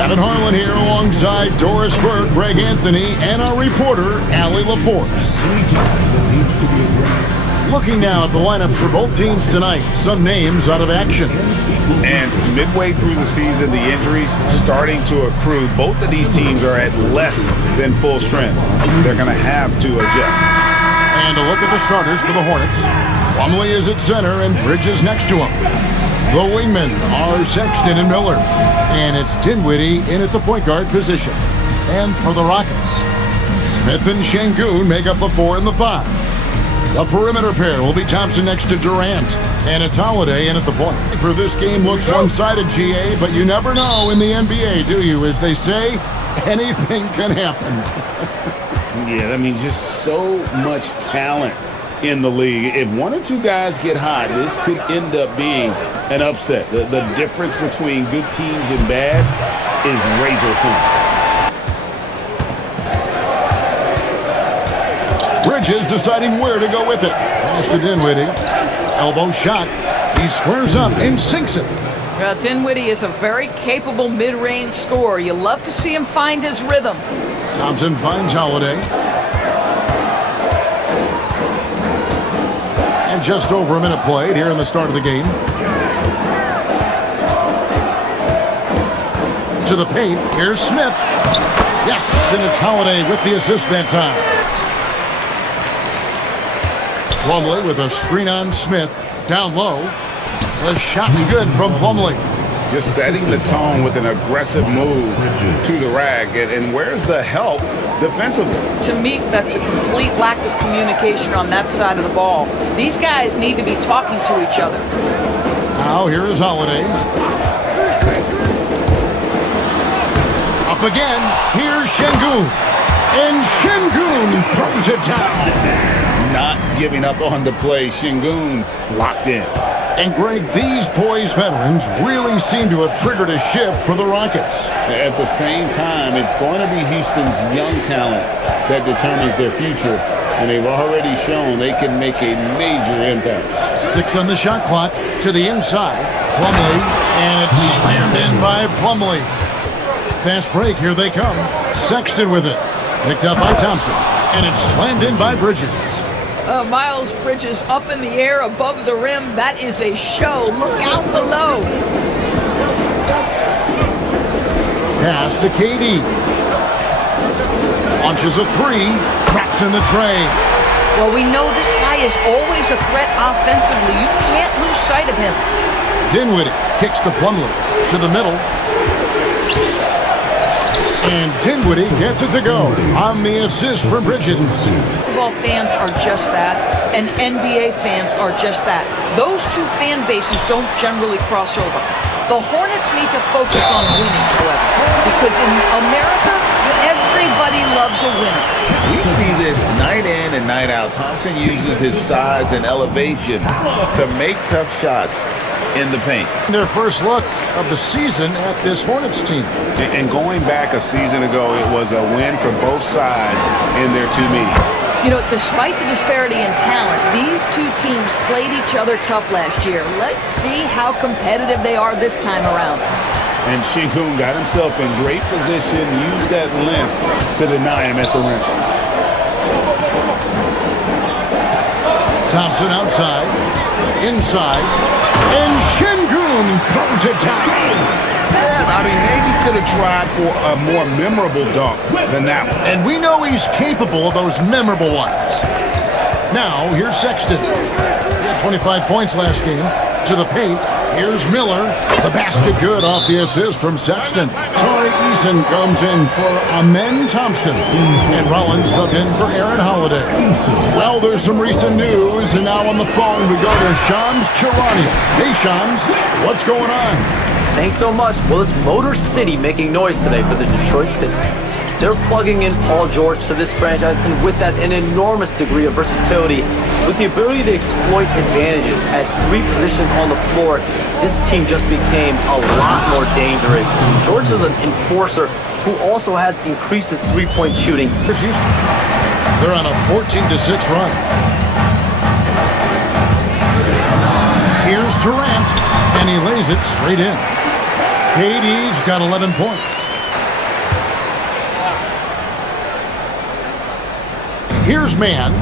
Kevin Harlan here alongside Doris Burke, Greg Anthony, and our reporter, Allie LaForce. Looking now at the lineup for both teams tonight, some names out of action. And midway through the season, the injuries starting to accrue. Both of these teams are at less than full strength. They're going to have to adjust. And a look at the starters for the Hornets. Plumlee is at center and Bridges next to him. The wingmen are Sexton and Miller. And it's Dinwiddie in at the point guard position. And for the Rockets, Smith and Şengün make up the 4 and the 5. The perimeter pair will be Thompson next to Durant. And it's Holiday in at the point. For this game looks one-sided, GA, but you never know in the NBA, do you? As they say, anything can happen. Yeah, I mean, just so much talent in the league. If one or two guys get hot, this could end up being an upset. The difference between good teams and bad is razor thin. Bridges deciding where to go with it. Pass to Dinwiddie. Elbow shot. He squares up and sinks it. Well, Dinwiddie is a very capable mid-range scorer. You love to see him find his rhythm. Thompson finds Holiday. And just over a minute played here in the start of the game. To the paint. Here's Smith. Yes, and it's Holiday with the assist that time. Plumlee with a screen on Smith. Down low. The shot's good from Plumlee. Just setting the tone with an aggressive move to the rack. And where's the help defensively? To me, that's a complete lack of communication on that side of the ball. These guys need to be talking to each other. Now here is Holiday. Up again. Here's Şengün. And Şengün throws it down. Not giving up on the play. Şengün locked in. And Greg, these poised veterans really seem to have triggered a shift for the Rockets. At the same time, it's going to be Houston's young talent that determines their future. And they've already shown they can make a major impact. 6 on the shot clock to the inside. Plumlee, and it's slammed in by Plumlee. Fast break, here they come. Sexton with it. Picked up by Thompson. And it's slammed in by Bridges. Miles Bridges up in the air above the rim. That is a show. Look out below. Pass to KD. Launches a 3. Traps in the tray. Well, we know this guy is always a threat offensively. You can't lose sight of him. Dinwiddie kicks to Plumlee. To the middle. And Dinwiddie gets it to go on the assist for Bridges. Basketball fans are just that, and NBA fans are just that. Those two fan bases don't generally cross over. The Hornets need to focus on winning, however, because in America, everybody loves a winner. We see this night in and night out. Thompson uses his size and elevation to make tough shots in the paint. Their first look of the season at this Hornets team. And going back a season ago, it was a win for both sides in their two meetings. You know, despite the disparity in talent, these two teams played each other tough last year. Let's see how competitive they are this time around. And Şengün got himself in great position, used that length to deny him at the rim. Thompson outside, inside, and Şengün throws it down. Yeah, I mean, maybe could have tried for a more memorable dunk than that one. And we know he's capable of those memorable ones. Now, here's Sexton. He had 25 points last game. To the paint, here's Miller. The basket good off the assist from Sexton. Tari Eason comes in for Amen Thompson. And Rollins subbed in for Aaron Holiday. Well, there's some recent news, and now on the phone we go to Shams Charania. Hey, Shams, what's going on? Thanks so much. Well, it's Motor City making noise today for the Detroit Pistons. They're plugging in Paul George to this franchise, and with that, an enormous degree of versatility. With the ability to exploit advantages at 3 positions on the floor, this team just became a lot more dangerous. George is an enforcer who also has increased his three-point shooting. Here's Houston. They're on a 14-6 run. Here's Durant, and he lays it straight in. KD's got 11 points. Here's Man.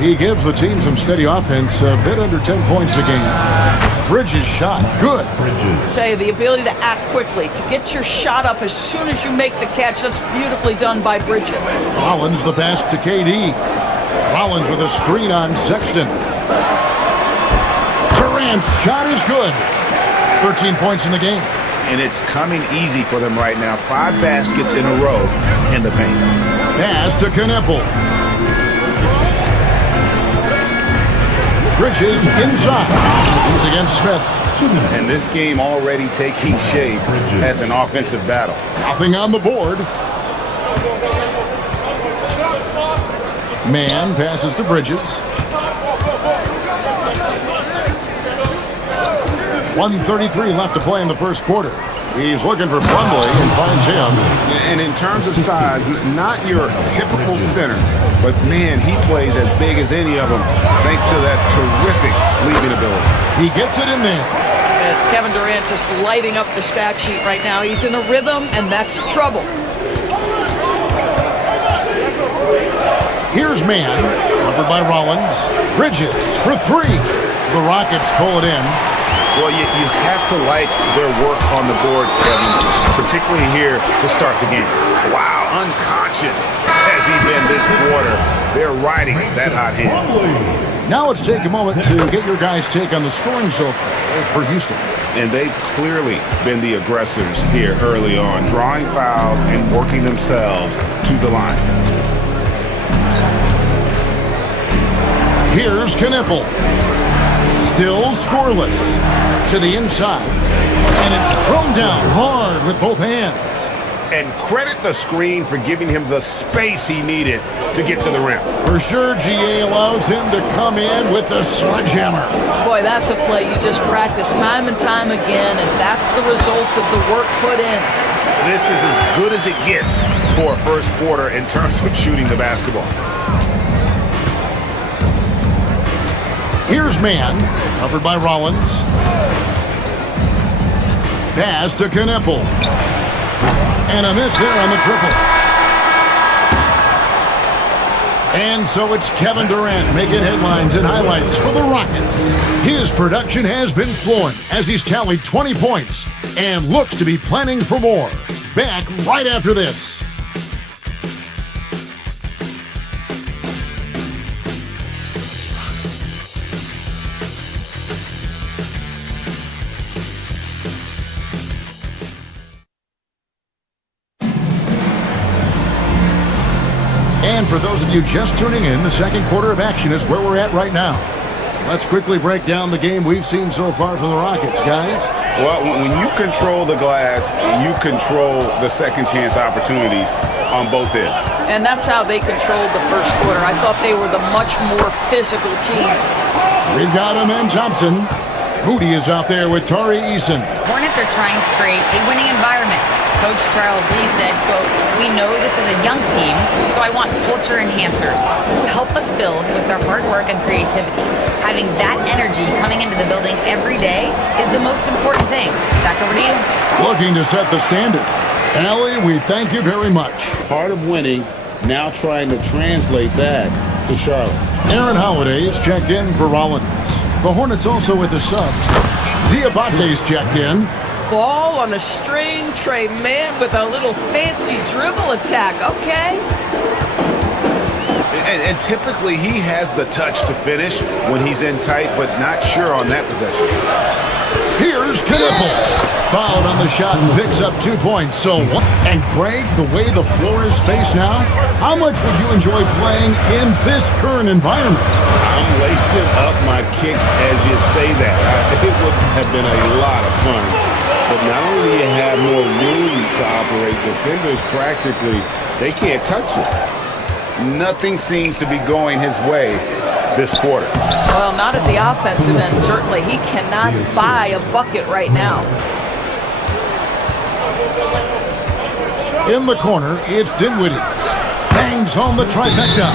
He gives the team some steady offense, a bit under 10 points a game. Bridges shot, good. I tell you, the ability to act quickly, to get your shot up as soon as you make the catch, that's beautifully done by Bridges. Rollins the pass to KD. Rollins with a screen on Sexton. Durant's shot is good. 13 points in the game. And it's coming easy for them right now. 5 baskets in a row in the paint. Pass to Kneppel. Bridges inside. He's against Smith. And this game already taking shape as an offensive battle. Nothing on the board. Man passes to Bridges. 1:33 left to play in the first quarter. He's looking for Plumlee and finds him. And in terms of size, not your typical center, but man, he plays as big as any of them thanks to that terrific leaving ability. He gets it in there. And Kevin Durant just lighting up the stat sheet right now. He's in a rhythm, and that's trouble. Here's Man, covered by Rollins. Bridges for 3. The Rockets pull it in. Well, you have to like their work on the boards, Kevin, particularly here to start the game. Wow, unconscious has he been this quarter. They're riding that hot hand. Now let's take a moment to get your guys' take on the scoring so far for Houston. And they've clearly been the aggressors here early on, drawing fouls and working themselves to the line. Here's Kneppel. Still scoreless. To the inside. And it's thrown down hard with both hands. And credit the screen for giving him the space he needed to get to the rim. For sure, GA allows him to come in with the sledgehammer. Boy, that's a play you just practice time and time again, and that's the result of the work put in. This is as good as it gets for a first quarter in terms of shooting the basketball. Here's Man, covered by Rollins. Pass to Kneppel. And a miss there on the triple. And so it's Kevin Durant making headlines and highlights for the Rockets. His production has been flowing as he's tallied 20 points and looks to be planning for more. Back right after this. And for those of you just tuning in, the second quarter of action is where we're at right now. Let's quickly break down the game we've seen so far from the Rockets, guys. Well, when you control the glass, you control the second chance opportunities on both ends. And that's how they controlled the first quarter. I thought they were the much more physical team. We've got him and Thompson. Moody is out there with Tari Eason. Hornets are trying to create a winning environment. Coach Charles Lee said, quote, "We know this is a young team, so I want culture enhancers who help us build with their hard work and creativity. Having that energy coming into the building every day is the most important thing." Back over to you. Looking to set the standard. Allie, we thank you very much. Part of winning, now trying to translate that to Charlotte. Aaron Holiday is checked in for Rollins. The Hornets also with the sub. Diabate's checked in. Ball on a string, Trey Mann with a little fancy dribble attack. Okay. And typically he has the touch to finish when he's in tight, but not sure on that possession. Here's Kneppel. Fouled on the shot and picks up 2 points. And Craig, the way the floor is spaced now, how much would you enjoy playing in this current environment? I'm lacing up my kicks as you say that. It would have been a lot of fun. But not only do you have more room to operate, defenders practically, they can't touch it. Nothing seems to be going his way this quarter. Well, not at the offensive end, certainly. He cannot buy a bucket right now. In the corner, it's Dinwiddie. Bangs home the trifecta.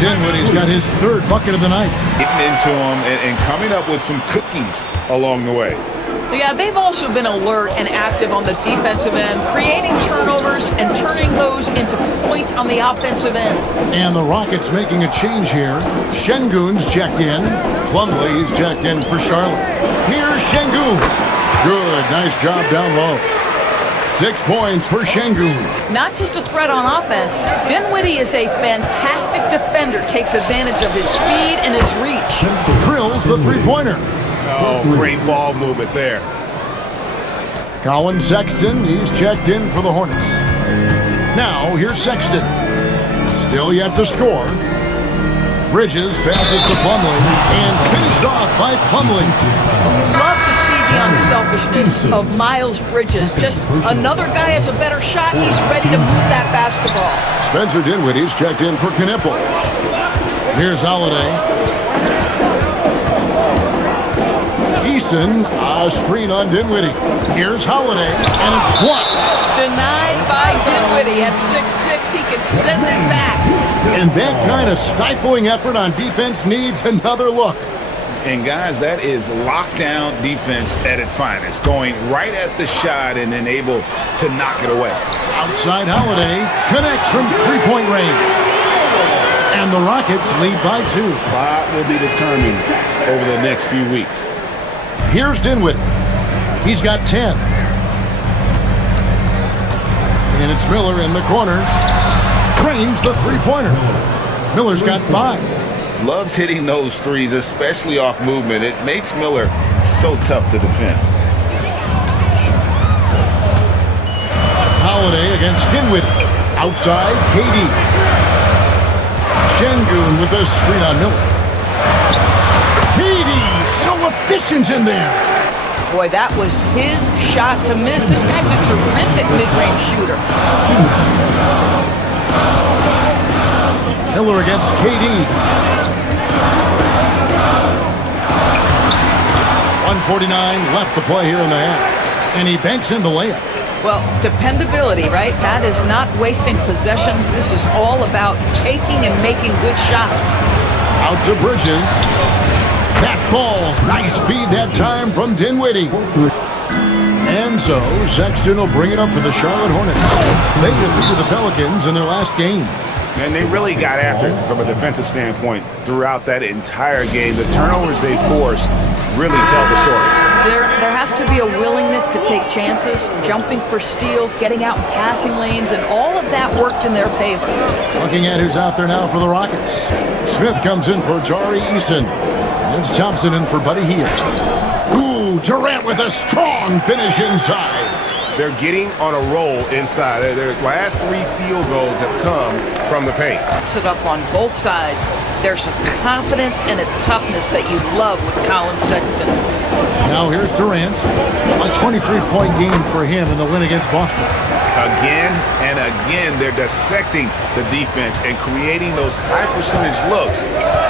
Dinwiddie's got his third bucket of the night. Getting into him and coming up with some cookies along the way. Yeah, they've also been alert and active on the defensive end, creating turnovers and turning those into points on the offensive end. And the Rockets making a change here. Şengün's checked in. Plumlee's checked in for Charlotte. Here's Şengün. Good, nice job down low. 6 points for Şengün. Not just a threat on offense, Dinwiddie is a fantastic defender, takes advantage of his speed and his reach. Drills the three-pointer. Oh, great ball movement there. Colin Sexton, he's checked in for the Hornets. Now, here's Sexton. Still yet to score. Bridges passes to Plumlee and finished off by Plumlee. Love to see the unselfishness of Miles Bridges. Just another guy has a better shot, he's ready to move that basketball. Spencer Dinwiddie's checked in for Knipple. Here's Holiday. Eason, a screen on Dinwiddie. Here's Holiday, and it's blocked. Denied by Dinwiddie. At 6'6", he can send it back. And that kind of stifling effort on defense needs another look. And guys, that is lockdown defense at its finest. Going right at the shot and then able to knock it away. Outside Holiday, connects from three-point range. And the Rockets lead by 2. A lot will be determined over the next few weeks. Here's Dinwiddie. He's got 10. And it's Miller in the corner. Trains the three-pointer. Miller's got 5. Loves hitting those threes, especially off movement. It makes Miller so tough to defend. Holiday against Dinwiddie. Outside, KD. Şengün with a screen on Miller. KD, so efficient in there. Boy, that was his shot to miss. This guy's a terrific mid-range shooter. Miller against KD. 1:49 left to play here in the half. And he banks in the layup. Well, dependability, right? That is not wasting possessions. This is all about taking and making good shots. Out to Bridges. That falls. Nice feed that time from Dinwiddie. And so, Sexton will bring it up for the Charlotte Hornets. They defeated the Pelicans in their last game. And they really got after it from a defensive standpoint throughout that entire game. The turnovers they forced really tell the story. There has to be a willingness to take chances, jumping for steals, getting out in passing lanes, and all of that worked in their favor. Looking at who's out there now for the Rockets. Smith comes in for Jari Eason. And it's Thompson in for Buddy Hield. Ooh, Durant with a strong finish inside. They're getting on a roll inside. Their last 3 field goals have come from the paint. Mix it up on both sides. There's some confidence and a toughness that you love with Colin Sexton. Now here's Durant. A 23-point game for him in the win against Boston. Again and again, they're dissecting the defense and creating those high percentage looks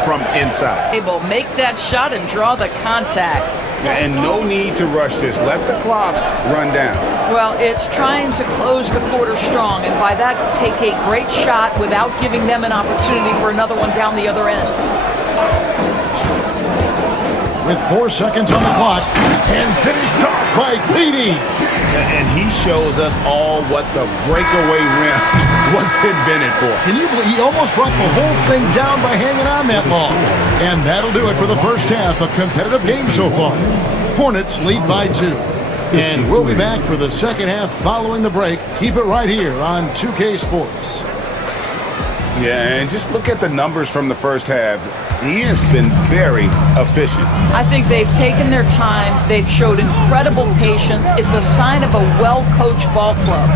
from inside. Able to make that shot and draw the contact. And no need to rush this. Let the clock run down. Well, it's trying to close the quarter strong, and by that, take a great shot without giving them an opportunity for another one down the other end. With 4 seconds on the clock, and finished off by KD. And he shows us all what the breakaway rim was invented for. Can you believe he almost brought the whole thing down by hanging on that long? And that'll do it for the first half. A competitive game so far. Hornets lead by 2. And we'll be back for the second half following the break. Keep it right here on 2K Sports. Yeah, and just look at the numbers from the first half. He has been very efficient. I think they've taken their time. They've showed incredible patience. It's a sign of a well-coached ball club.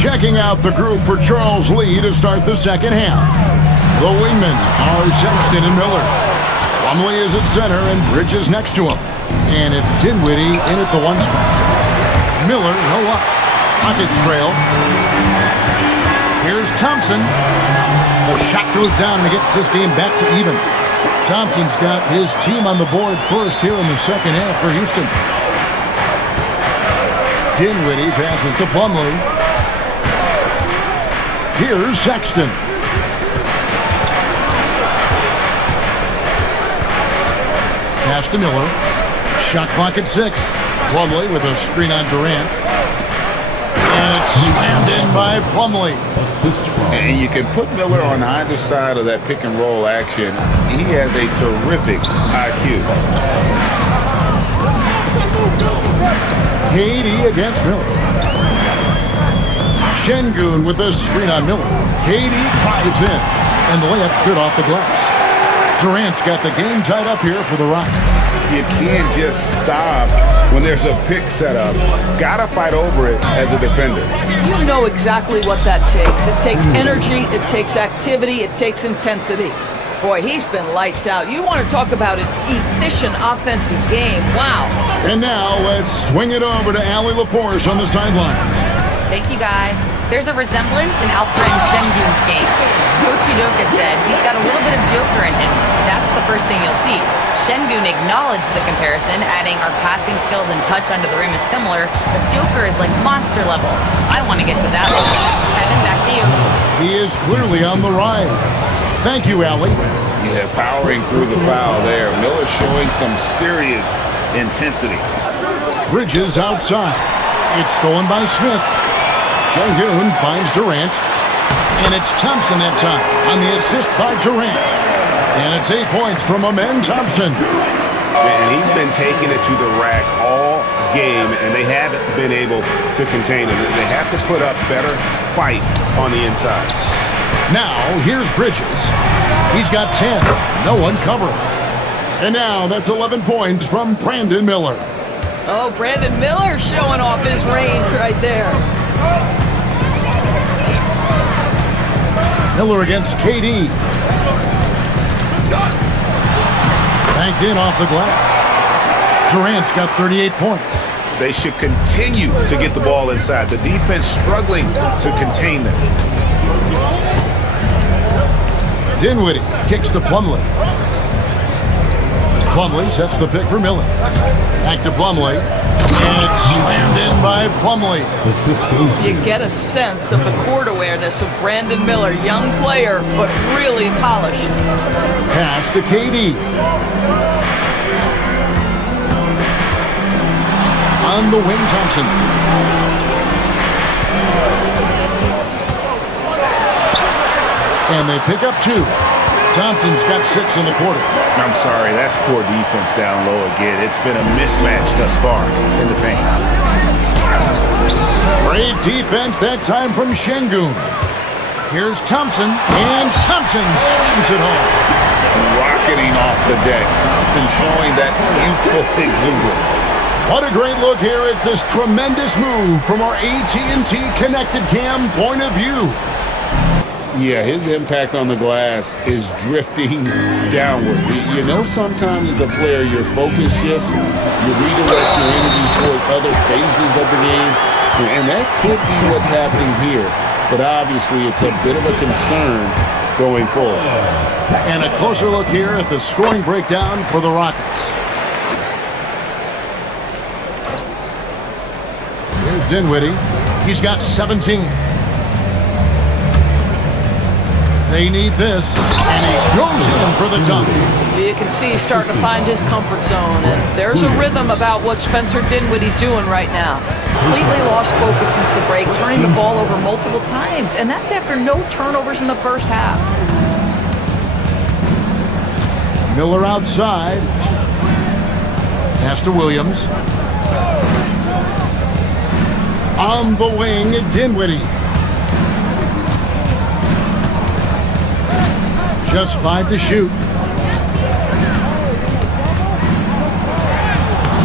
Checking out the group for Charles Lee to start the second half. The wingmen are Sexton and Miller. Plumlee is at center and Bridges next to him. And it's Dinwiddie in at the 1 spot. Miller, no up. Rockets trail. Here's Thompson. The shot goes down and it gets this game back to even. Thompson's got his team on the board first here in the second half for Houston. Dinwiddie passes to Plumlee. Here's Sexton. Pass to Miller. Shot clock at 6. Plumlee with a screen on Durant. And it's slammed in by Plumlee. And you can put Miller on either side of that pick and roll action. He has a terrific IQ. KD against Miller. Şengün with a screen on Miller. KD drives in, and the layup's good off the glass. Durant's got the game tied up here for the Rockets. You can't just stop when there's a pick set up. Gotta fight over it as a defender. You know exactly what that takes. It takes energy, it takes activity, it takes intensity. Boy, he's been lights out. You want to talk about an efficient offensive game. Wow. And now let's swing it over to Allie LaForce on the sideline. Thank you, guys. There's a resemblance in Alperen Şengün's game. Coach Udoka said he's got a little bit of Joker in him. That's the first thing you'll see. Şengün acknowledged the comparison, adding our passing skills and touch under the rim is similar, but Joker is like monster level. I want to get to that level. Kevin, back to you. He is clearly on the ride. Thank you, Allie. Yeah, powering through the foul there. Miller showing some serious intensity. Bridges outside. It's stolen by Smith. Şengün finds Durant. And it's Thompson that time on the assist by Durant. And it's 8 points from Amen Thompson. And he's been taking it to the rack all game, and they haven't been able to contain him. They have to put up better fight on the inside. Now, here's Bridges. He's got 10. No one covering. And now that's 11 points from Brandon Miller. Oh, Brandon Miller showing off his range right there. Miller against KD. Banked in off the glass. Durant's got 38 points. They should continue to get the ball inside. The defense struggling to contain them. Dinwiddie kicks to Plumlee. Plumlee sets the pick for Miller. Back to Plumlee. And it's slammed in by Plumlee. You get a sense of the court awareness of Brandon Miller, young player, but really polished. Pass to KD. On the wing, Thompson. And they pick up 2. Thompson's got 6 in the quarter. I'm sorry, that's poor defense down low again. It's been a mismatch thus far in the paint. Great defense that time from Şengün. Here's Thompson, and Thompson slams it home. Rocketing off the deck. Thompson showing that youthful exuberance. What a great look here at this tremendous move from our AT&T Connected Cam point of view. Yeah, his impact on the glass is drifting downward. You know, sometimes as a player, your focus shifts. You redirect your energy toward other phases of the game. And that could be what's happening here. But obviously, it's a bit of a concern going forward. And a closer look here at the scoring breakdown for the Rockets. Here's Dinwiddie. He's got 17. They need this, and he goes in for the dunk. You can see he's starting to find his comfort zone, and there's a rhythm about what Spencer Dinwiddie's doing right now. Completely lost focus since the break, turning the ball over multiple times, and that's after no turnovers in the first half. Miller outside. Pass to Williams. On the wing, Dinwiddie. Just 5 to shoot.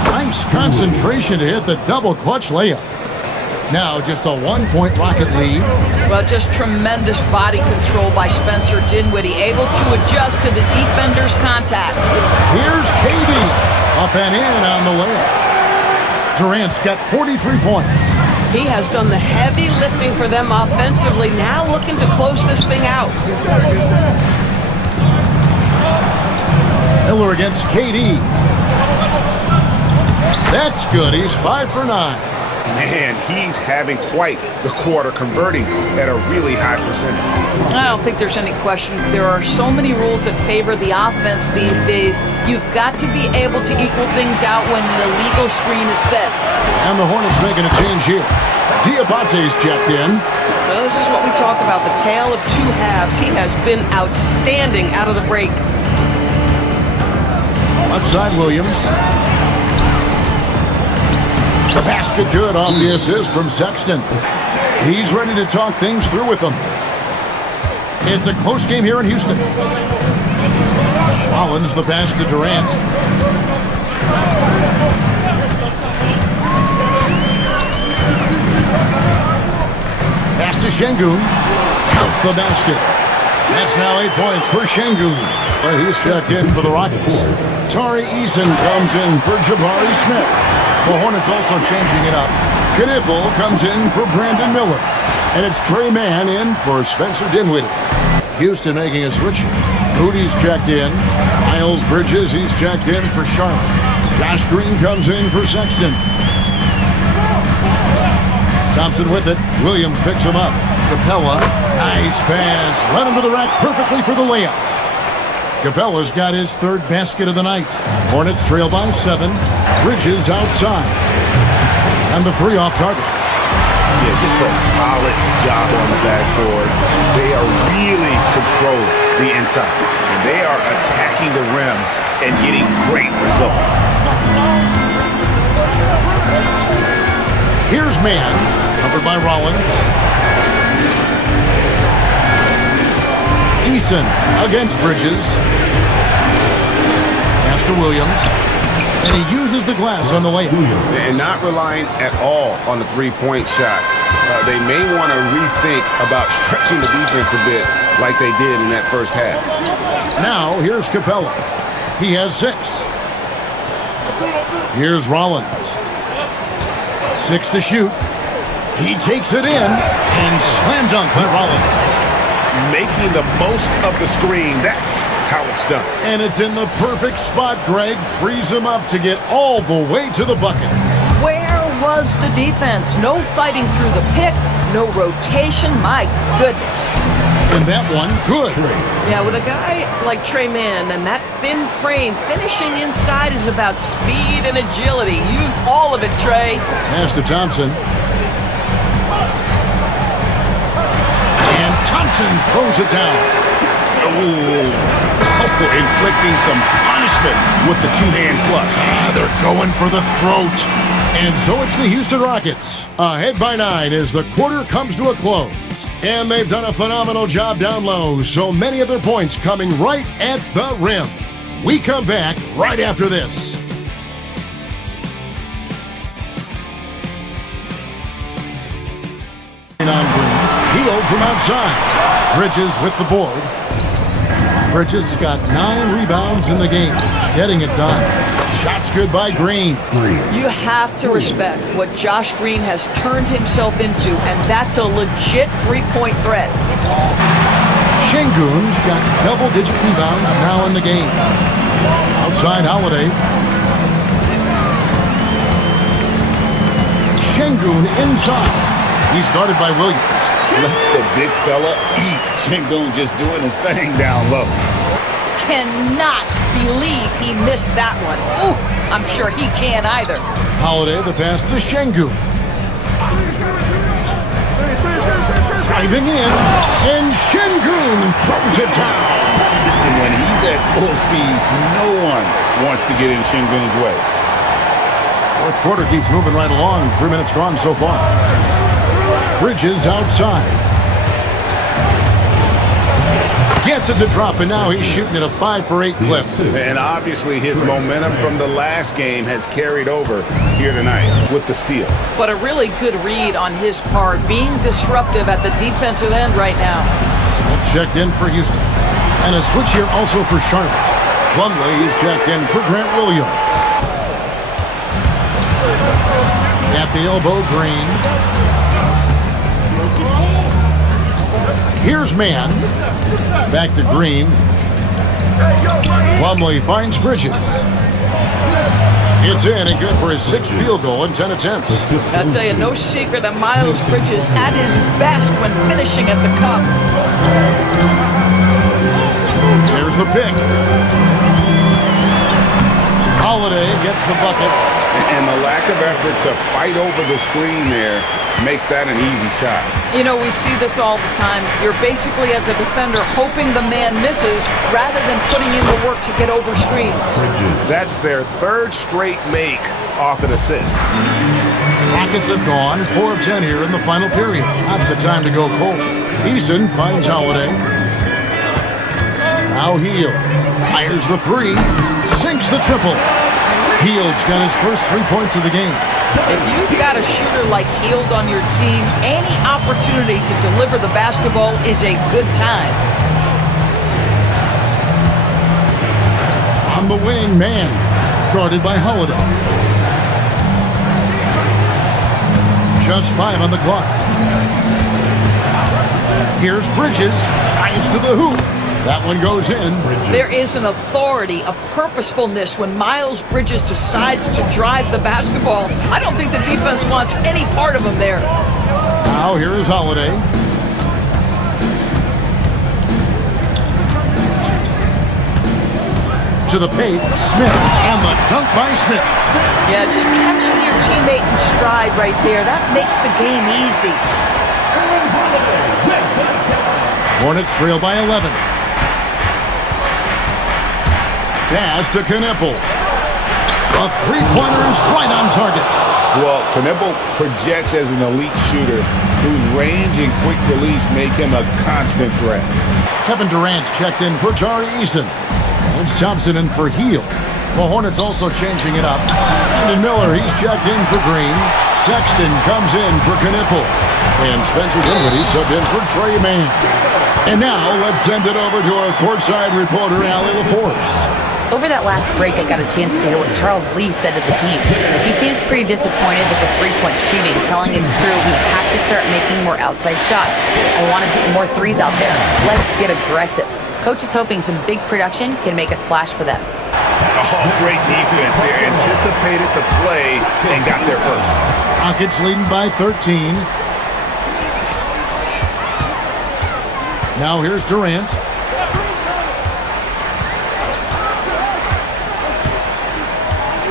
Nice concentration to hit the double clutch layup. Now just a 1-point Rocket lead. Well, just tremendous body control by Spencer Dinwiddie, able to adjust to the defender's contact. Here's KD. Up and in on the layup. Durant's got 43 points. He has done the heavy lifting for them offensively, now looking to close this thing out. Miller against KD. That's good. He's 5 for 9. Man, he's having quite the quarter, converting at a really high percentage. I don't think there's any question. There are so many rules that favor the offense these days. You've got to be able to equal things out when an illegal screen is set. And the Hornets making a change here. Diabate's checked in. Well, this is what we talk about, the tale of two halves. He has been outstanding out of the break. Left side, Williams. The basket good off the assist from Sexton. He's ready to talk things through with them. It's a close game here in Houston. Rollins the pass to Durant. Pass to Şengün. Count the basket. That's now 8 points for Şengün. But he's checked in for the Rockets. Tari Eason comes in for Jabari Smith. The Hornets also changing it up. Knipple comes in for Brandon Miller. And it's Trey Mann in for Spencer Dinwiddie. Houston making a switch. Moody's checked in. Miles Bridges, he's checked in for Charlotte. Josh Green comes in for Sexton. Thompson with it. Williams picks him up. Capella, nice pass. Led him to the rack perfectly for the layup. Capella's got his third basket of the night. Hornets trail by 7. Bridges outside. And the 3 off target. Yeah, just a solid job on the backboard. They are really controlling the inside. And they are attacking the rim and getting great results. Here's Mann, covered by Rollins. Eason against Bridges. Pass to Williams. And he uses the glass on the layup. And not relying at all on the three-point shot. They may want to rethink about stretching the defense a bit like they did in that first half. Now, here's Capella. He has 6. Here's Rollins. 6 to shoot. He takes it in and slam dunk by Rollins. Making the most of the screen. That's how it's done. And it's in the perfect spot. Greg frees him up to get all the way to the bucket. Where was the defense? No fighting through the pick, no rotation. My goodness. And that one, good. Yeah, with a guy like Trey Mann and that thin frame, finishing inside is about speed and agility. Use all of it, Trey. Pass to Thompson. And Thompson throws it down. Inflicting some punishment with the two-hand flush. They're going for the throat. And so it's the Houston Rockets, ahead by 9 as the quarter comes to a close. And they've done a phenomenal job down low, so many of their points coming right at the rim. We come back right after this. On Green, Healed from outside. Bridges with the board. Bridges has got 9 rebounds in the game, getting it done. Shots good by Green. You have to respect what Josh Green has turned himself into, and that's a legit three-point threat. Şengün's got double-digit rebounds now in the game. Outside Holiday. Şengün inside. He's guarded by Williams. Let the big fella eat. Şengün just doing his thing down low. Cannot believe he missed that one. Ooh, I'm sure he can't either. Holiday, the pass to Şengün. Driving in, and Şengün throws it down. And when he's at full speed, no one wants to get in Şengün's way. Fourth quarter keeps moving right along. 3 minutes gone so far. Bridges outside. Gets it to drop, and now he's shooting at a 5 for 8 clip. And obviously his momentum from the last game has carried over here tonight with the steal. But a really good read on his part, being disruptive at the defensive end right now. Smith checked in for Houston. And a switch here also for Charlotte. Plumlee is checked in for Grant Williams. At the elbow, Green. Here's Mann. Back to Green. Plumlee finds Bridges. It's in and good for his 6th field goal in 10 attempts. I'll tell you, no secret that Miles Bridges at his best when finishing at the cup. There's the pick. Holiday gets the bucket. And the lack of effort to fight over the screen there makes that an easy shot. You know, we see this all the time. You're basically, as a defender, hoping the man misses rather than putting in the work to get over screens. That's their 3rd straight make off an assist. Rockets have gone 4 of 10 here in the final period. Not the time to go cold. Eason finds Holiday. Now Hield fires the 3, sinks the triple. Hield's got his first 3 points of the game. If you've got a shooter like Hield on your team, any opportunity to deliver the basketball is a good time. On the wing, man, guarded by Holiday. Just 5 on the clock. Here's Bridges, dives to the hoop. That one goes in. There is an authority, a purposefulness when Miles Bridges decides to drive the basketball. I don't think the defense wants any part of him there. Now here is Holiday. To the paint, Smith, and the dunk by Smith. Yeah, just catching your teammate in stride right there, that makes the game easy. Hornets trail by 11. Pass to Knipple. A 3-pointer is right on target. Well, Knipple projects as an elite shooter whose range and quick release make him a constant threat. Kevin Durant's checked in for Tari Eason. And it's Thompson in for Hield. The Hornets also changing it up. Brandon Miller, he's checked in for Green. Sexton comes in for Knipple. And Spencer Dinwiddie subbed in for Trey Mann. And now let's send it over to our courtside reporter, Allie LaForce. Over that last break, I got a chance to hear what Charles Lee said to the team. He seems pretty disappointed with the 3-point shooting, telling his crew we have to start making more outside shots. I want to see more threes out there. Let's get aggressive. Coach is hoping some big production can make a splash for them. Oh, great defense. They anticipated the play and got there first. Rockets leading by 13. Now here's Durant.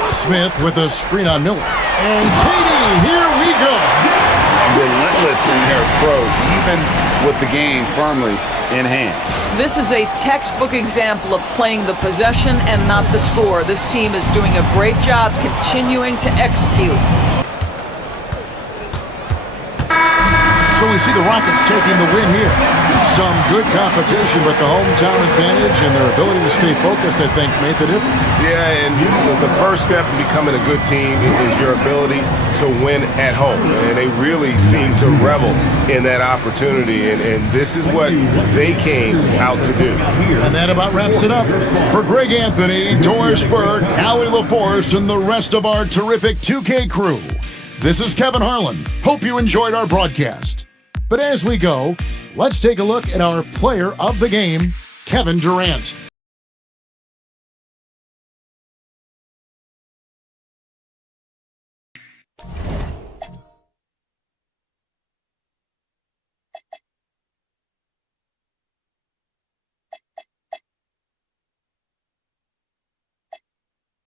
Smith with a screen on Miller. And Katie, here we go. Relentless in their approach, even with the game firmly in hand. This is a textbook example of playing the possession and not the score. This team is doing a great job continuing to execute. So we see the Rockets taking the win here. Some good competition, but the hometown advantage and their ability to stay focused, I think, made the difference. Yeah, and the first step in becoming a good team is your ability to win at home. And they really seem to revel in that opportunity, and this is what they came out to do. And that about wraps it up. For Greg Anthony, Doris Burke, Allie LaForce, and the rest of our terrific 2K crew, this is Kevin Harlan. Hope you enjoyed our broadcast. But as we go, let's take a look at our player of the game, Kevin Durant.